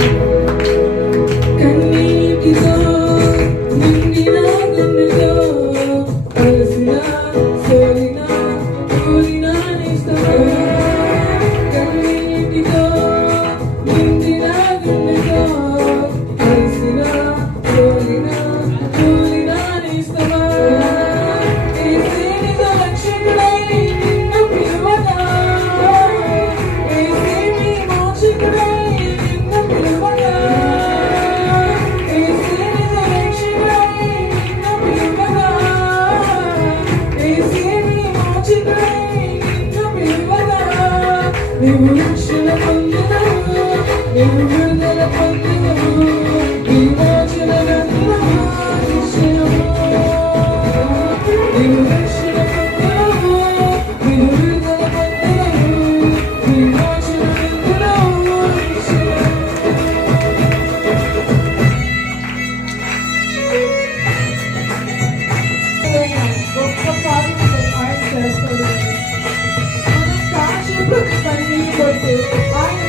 you. Benim için efendim, benim için efendim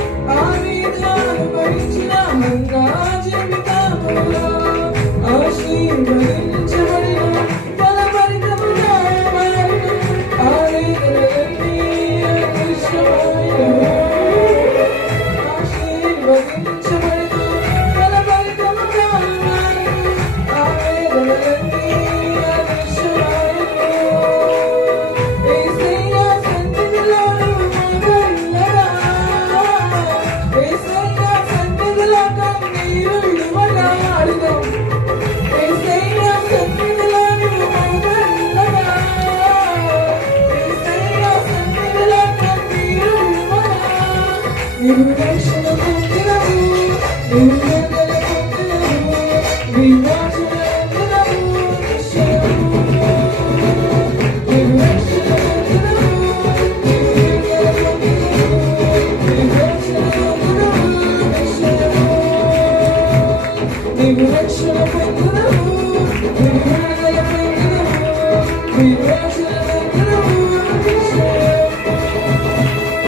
Amen. We